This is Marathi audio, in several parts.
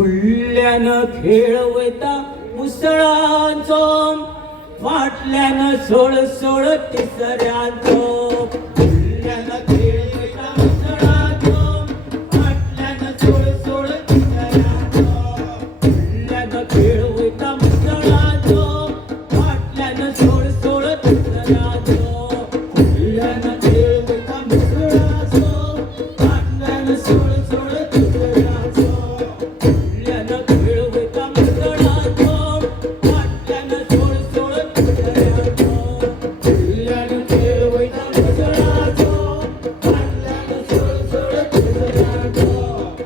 फुडल्यानं खेळवता मुसळांचो फाटल्यानं सोळ सोळ तिसऱ्यांचो फुडल्यानं खेळवता मुसळांचो फाटल्यानं सोळ सोळ तिसऱ्यांचो फुडल्यानं खेळवता मुसळांचो फाटल्यानं सोळ सोळ तिसऱ्यांचो फुडल्यानं खेळवता मुसळांचो फाटल्यानं सोळ सोळ तिसऱ्यांचो फुडल्यानं खेळवता मुसळांचो फाटल्यानं सोळ सोळ तिसऱ्यांचो फुडल्यानं खेळवता मुसळांचो फाटल्यानं सोळ सोळ तिसऱ्यांचो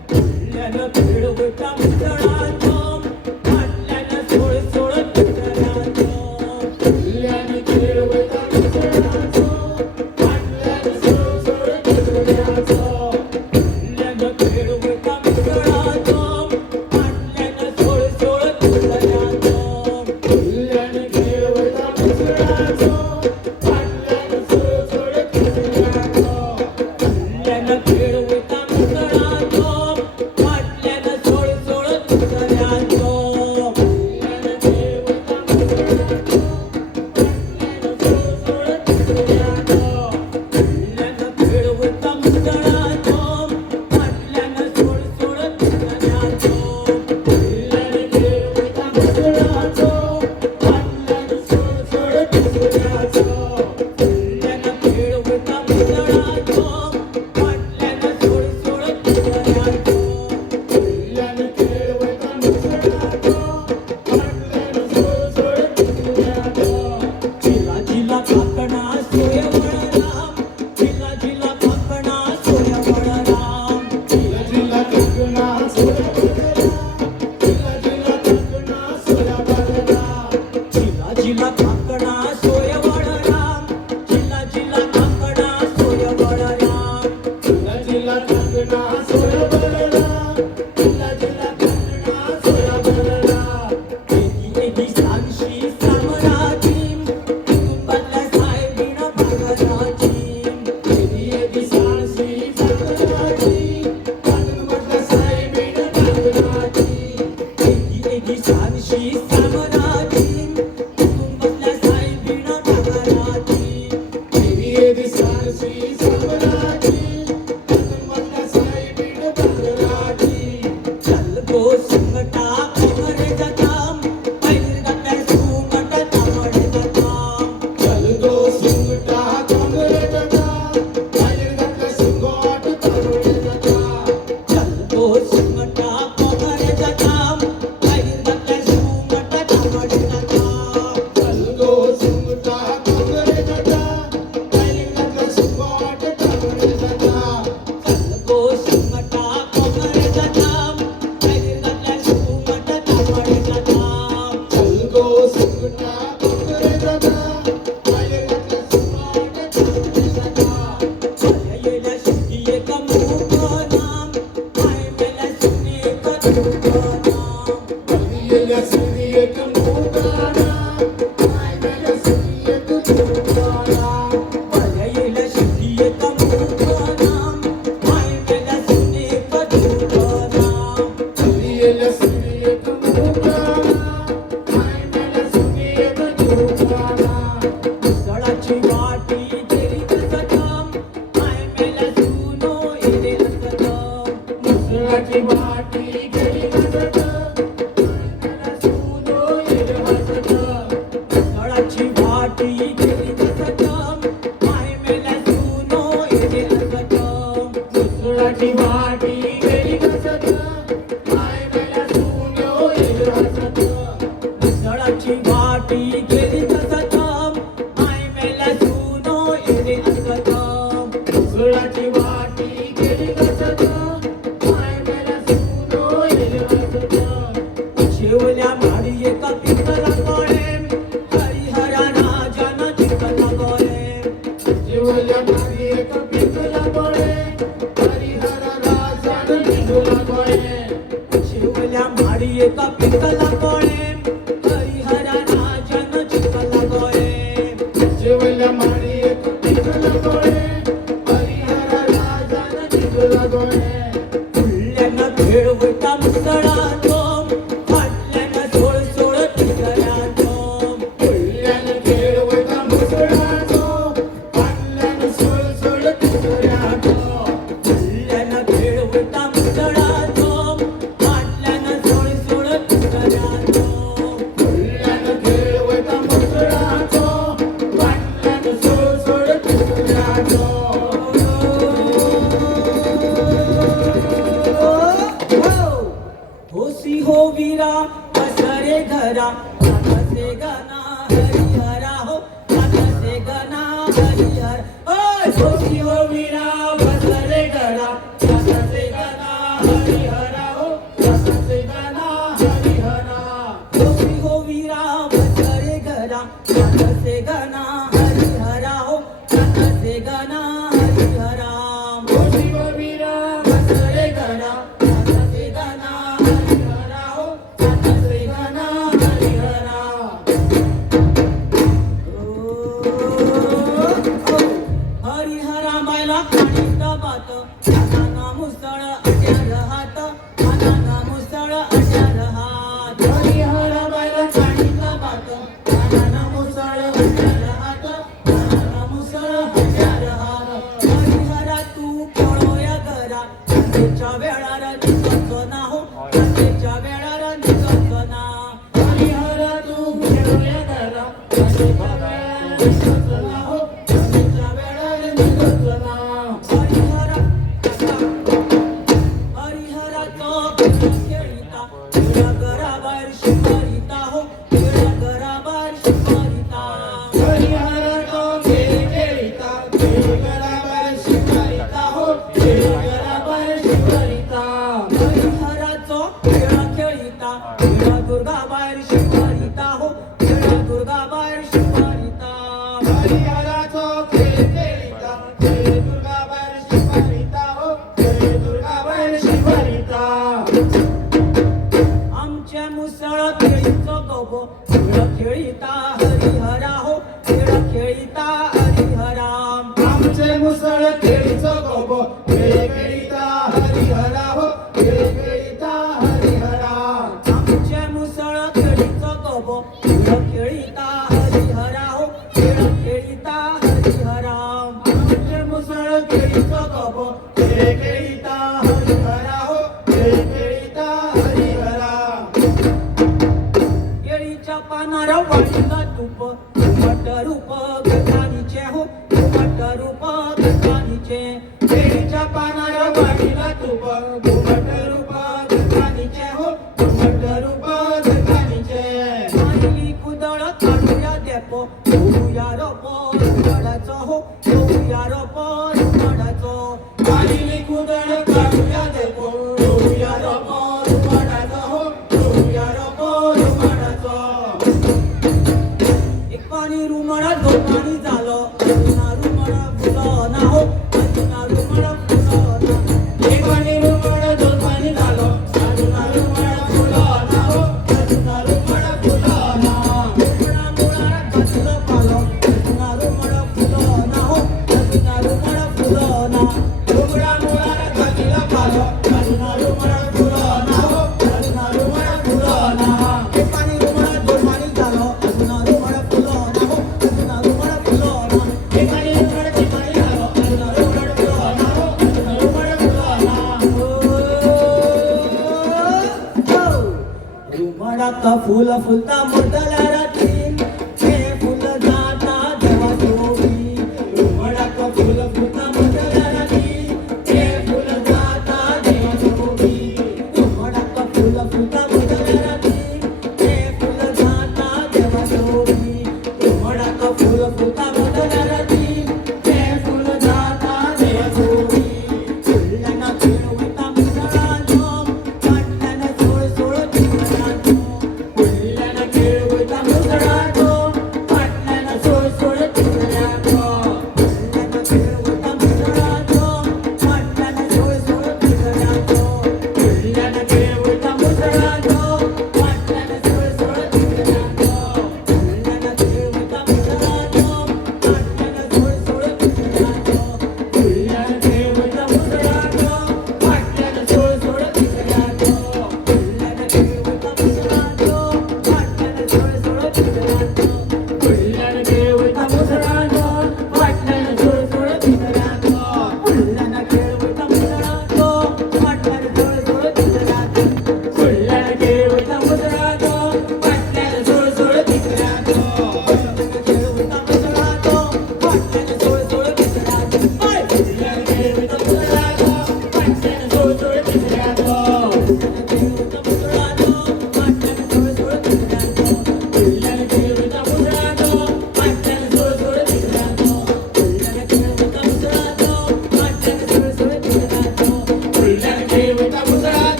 फुडल्यानं खेळवता मुसळांचो फाटल्यानं सोळ सोळ तिसऱ्यांचो फुडल्यानं खेळवता मुसळांचो फाटल्यानं सोळ सोळ तिसऱ्यांचो फुडल्यानं खेळवता मुसळांचो फाटल्यानं सोळ सोळ तिसऱ्यांचो फुडल्यानं खेळवता मुसळांचो फाटल्यानं सोळ सोळ तिसऱ्यांचो फुडल्यानं खेळवता मुसळांचो फाटल्यानं सोळ सोळ तिसऱ्यांचो फुडल्यानं खेळवता मुसळांचो फाटल्यानं सोळ सोळ तिसऱ्यांचो फुडल्यानं खेळवता मुसळांचो फाटल्यानं सोळ सोळ तिसऱ्यांचो फुडल्यानं खेळवता मुसळांचो फाटल्यानं सोळ सोळ तिसऱ्यांचो फुडल्यानं खेळवता मुसळांचो फाटल्यानं सोळ सोळ तिसऱ्यांचो फुडल्यानं खेळवता मुसळांचो फाटल्यानं सोळ सोळ तिसऱ्यांचो झिला झिला काकणा सोयवळराम झिला झिला काकणा सोयवळराम झिला झिला काकणा सोयवळराम झिला झिला काकणा सोयवळराम झिला झिला काकणा सोयवळराम झिला झिला काकणा सोयवळराम झिला झिला काकणा सोयवळराम झिला झिला काकणा सोयवळराम एदी एदी सांगशी सामराजी कुटुंबातल्या साहेबीण भागराजी एदी एदी साळशी सागराची काकणमधल्या साहेबीण काकणाची एदी एदी सांगशी सामराजी कुटुंबातल्या साहेबीण भागराजी एदी एदी साळशी सागराची काकणमधल्या साहेबीण काकणाची चल गो सुंगटा कमरेचा काम पैरगातल्या सुंगट तांबडेचा काम चल गो सुंगटा कांगरेचा काम बाहेर घातला सुंगट तांबडेचा काम चल गो सुंगटा कमरेचा काम पैरगातल्या सुंगट तांबडेचा काम चल गो सुंगटा कांगरेचा काम बाहेर घातला सुंगट तांबडेचा काम चल गो सुंगटा कमरेचा काम पैरगातल्या सुंगट तांबडेचा काम चल गो सुंगटा कांगरेचा काम बाहेर घातला सुंगट तांबडेचा काम आल्या येल्या सुटी एक मुकनाम माय मेल्या सुटी एक दुकनाम गेल्या सुरी एक मुकाना माय गेल्या सुरी एक मुकाना आल्या येल्या सुटी एक मुकनाम माय मेल्या सुटी एक दुकनाम गेल्या सुरी एक मुकाना माय गेल्या सुरी एक मुकाना मुसळाची वाटी तेरी कसम माय मेल्या सुनो येरे असम मुसळाची वाटी गेली हसत मायला सुनो येल हसत मुसळाची वाटी तेरी कसम माय मेल्या सुनो येरे असम मुसळाची वाटी गेली हसत मायला सुनो येल हसत मुसळाची वाटी गेली कसम माय मेल्या सुनो येरे असम मुसळाची वाटी गेली हसत मायला सुनो येल हसत शेवल्या माडी एका पिंपला गोळे हरिहरा राजानं जिंकला गोळे जेवल्या मागे एक पिंपला गोळे हरिहरा राजानं निघाला गोळे शेवल्या माडी एका पिंपला गोळे हरिहरा राजानं जिंकला गोळे जेवल्या मागे एक पिंपला गोळे हरिहरा राजानं निघाला गोळे खेळ होता मुसळात घरा कसे गणा हरिहरा हो कसे गणा हरिहर ओय जोशी हो वीरा बसरे घरा कसे गणा हरिहरा हो कसे गणा हरिहरा जोशी हो वीरा बसरे घरा कसे गणा हरिहरा हो कसे गणा हरिहरा जोशी हो वीरा बसरे घरा कसे गणा हरिहरा हो कसे गणा हरिहरा हरिहरा मायला काढीत बात नाना मुसळ अट्यार हात नाना मुसळ अट्यार हात हरिहरा मायला काढीत बात नाना मुसळ अट्यार हात नाना मुसळ अट्यार हात हरिहरा तू पळोया घरा त्याच्या वेळार निघत ना हो त्याच्या वेळार निघत ना हरिहरा तू पळोया घरा त्याच्या वेळार निघत ना हो त्याच्या वेळार निघत ना हरिहरा हरिहराचो खेळीता घराबाहेर शिकारिता हो घराबाहेर शिकारिता हरिहराचो खेळीता घराबाहेर शिकारिता हो घराबाहेर शिकारिता हरिहराचो खेळ खेळीता दुर्गाबाहेर शिकारिता हो दुर्गाबाहेर शिकारिता हरिहराचो खेळ खेळीता दुर्गाबाहेर शिकारिता हो दुर्गाबाहेर शिकारिता आमच्या मुसळ खेळीचो गोबो खेळीता हरिहरा हो खेळीता हरिहरा आमचे मुसळ खेळीचो गोबो खेळीता हरिहरा हो खेळीता हरिहरा आमचे मुसळ खेळीचो गोबो खेळीता हरिहरा हो खेळीता हरिहरा आमचे मुसळ खेळीचो गोबो खेळीता हरिहरा हो खेळीता हरिहरा केळीच्या पानार वाढीला तूप घुमट रूप गजानीचे हो घुमट रूप गजानीचे केळीच्या पानार वाढीला तूप घुमट रूप गजानीचे हो घुमट रूप गजानीचे मायली कुदळ काढूया देपो होऊया रोप रुमडाचो हो होऊया रोप रुमडाचो मायली कुदळ काढूया देपो होऊया रोप रुमडाचो हो होऊया रोप रुमडाचो एक पाणी रुमडा दोन पाणी झालो अजुना रुमडा फुलो ना हो अजुना रुमडा फुलो ना एक पाणी रुमडा दोन पाणी झालो अजुना रुमडा फुलो ना हो अजुना रुमडा फुलो ना रुमडा मुळारा घातलं पालो अजुना रुमडा फुलो ना हो अजुना रुमडा फुलो ना रुमडा मुळारा घातलं पालो अजुना रुमडा फुलो ना हो अजुना रुमडा फुलो ना एक पाणी रुमडा दोन पाणी झालो अजुना रुमडा फुलो ना हो अजुना रुमडा फुलो ना एक पाणी रुमडा तीन पाणी झालो अजुना रुमडा फुलो ना हो अजुना रुमडा फुलो ना रुमडात फुल फुलता मुदला रात्री हे फुल जाता देवा सोबी रुमडात फुल फुलता मुदला रात्री हे फुल जाता देवा सोबी रुमडात फुल फुलता मुदला रात्री हे फुल जाता देवा सोबी रुमडात फुल फुलता मुदला रात्री हे फुल जाता देवा सोबी फुलना खेळवता मुदळाचो काढल्यानं सोळ सोळ दिवसाचो फुलना खेळवता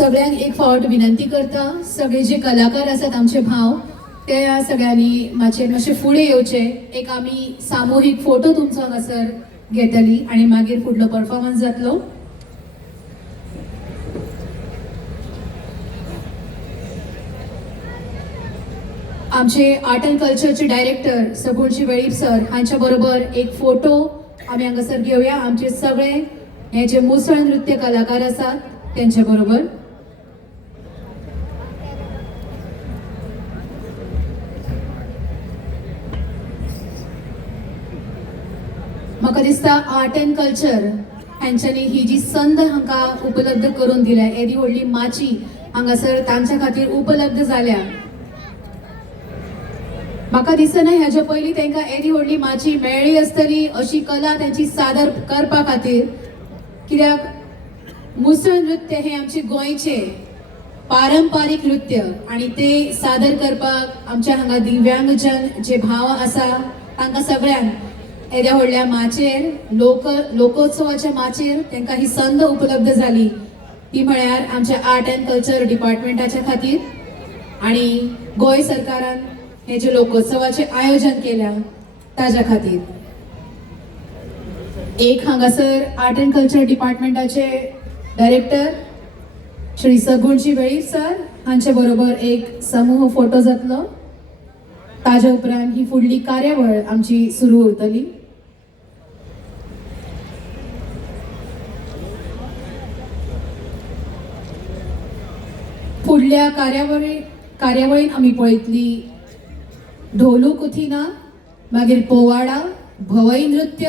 सगळ्यांक एक फावट विनंती करता, सगळे जे कलाकार आसात आमचे भाव त्या सगळ्यांनी मातशे फुडें येवचे. एक आमी सामुहीक फोटो तुमचो हांगासर घेतली आणि मागीर फुडलो परफॉर्मन्स जातलो. आमचे आर्ट अँड कल्चरचे डायरेक्टर सगुणजी वेळीप सर हांच्या बरोबर एक फोटो आमी हांगासर घेवया. आमचे सगळे हे जे मुसळ नृत्य कलाकार आसात त्यांच्या बरोबर. म्हाका दिसता आर्ट अँड कल्चर हांच्यांनी ही जी संद हांकां उपलब्ध करून दिल्या, येदी व्हडली माची हांगासर तांच्या खातीर उपलब्ध जाल्या. म्हाका दिसना हेच्या पयलीं तांकां येदी व्हडली माची मेळ्ळी आसतली अशी कला त्यांची सादर करपा खातीर. कित्याक मुसळ नृत्य हे आमचे गोंयचे पारंपारीक नृत्य आणि ते सादर करपाक आमच्या हांगा दिव्यांगजन जे भाव आसा तांकां सगळ्यांक येद्या व्हडल्या माचेर लोकोत्सवाच्या माचेर तांकां ही संद उपलब्ध जाली. ती म्हळ्यार आमच्या आर्ट अँड कल्चर डिपार्टमेंटाच्या खातीर आणि गोंय सरकारान हे जे लोकोत्सवाचे आयोजन केल्या ताच्या खातीर. एक हांगासर आर्ट अँड कल्चर डिपार्टमेंटाचे डायरेक्टर श्री सगुणजी वेळीप सर हांचे बरोबर एक समूह फोटो जातलो. ताज्या उपरांत ही फुडली कार्यावळ आमची सुरू उरतली. फुडल्या कार्यावळीन आमी पळयतली ढोलू कुथिना, मागीर पोवाडा, भवई नृत्य.